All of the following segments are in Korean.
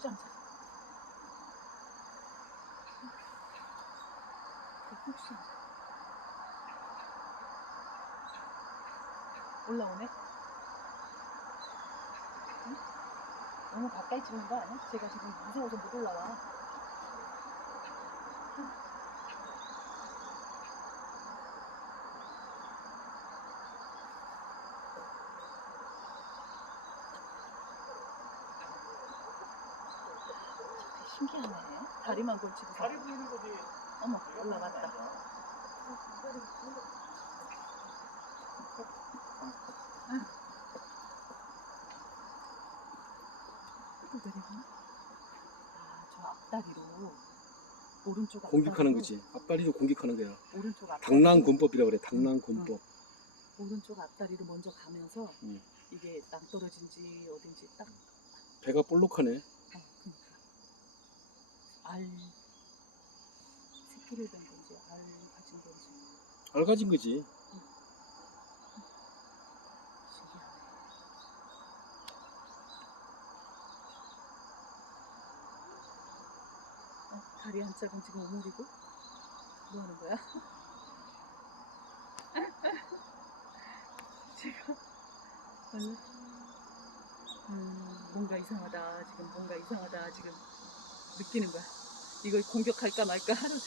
고추장자. 고추장자. 올라오네? 응? 너무 가까이 찍는 거 아니야? 제가 지금 무서워서 못 올라와. 신기하네. 다리만 걸치고. 다리 보이는 거지. 어머, 올라갔다. 또 내려가나? 아, 저 앞다리로. 오른쪽 앞다리로. 공격하는 거지. 앞다리로 공격하는 거야. 오른쪽 앞다리로. 당랑군법이라 그래. 당랑군법. 오른쪽 앞다리로 먼저 가면서 응. 이게 낭떠러진지 어딘지 딱. 배가 볼록하네. 그러니까. 알 새끼를 뺀 건지 알 가진 건지. 알 가진 거지. 신기하네. 다리 한 짝은 지금 오므리고 뭐 하는 거야? 지금 원래 뭔가 이상하다. 지금 뭔가 이상하다. 지금 느끼는 거야. 이걸 공격할까 말까 하루는.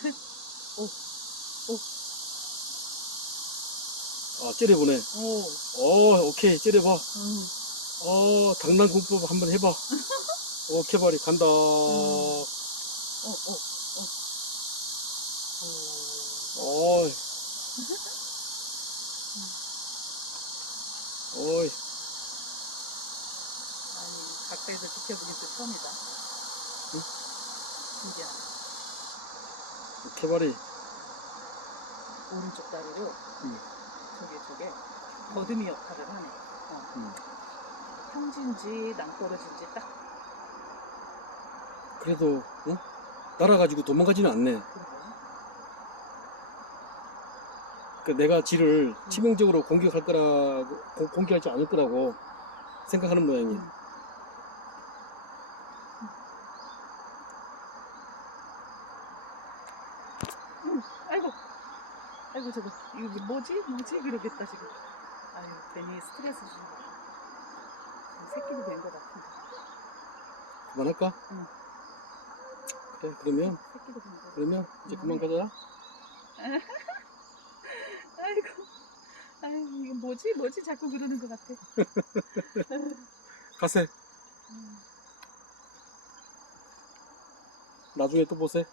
아, 째려보네. 오케이, 째려봐. 당랑군법 한번 해봐. 오케이, 발이 간다. 어이. 어이. 아니, 가까이서 지켜보긴 또 처음이다. 응? 신기하네. 오케이, 발이. 오른쪽 다리로 응. 저게 더듬이 역할을 하네. 응. 평진지 낭떠러진지 딱. 그래도, 응? 날아가지고 도망가지는 않네. 그러고. 그러니까 내가 지를 치명적으로 공격할 거라고, 공격하지 않을 거라고 생각하는 모양이야. 아이고 저거 이거 뭐지 그러겠다 지금. 아유 괜히 스트레스 주는 거. 새끼도 된 거 같은데. 그만할까? 응. 그래, 그러면 새끼도 된 거. 그러면 이제 그만 가자. 아이고 이거 뭐지 자꾸 그러는 거 같아. 가세. 나중에 또 보세.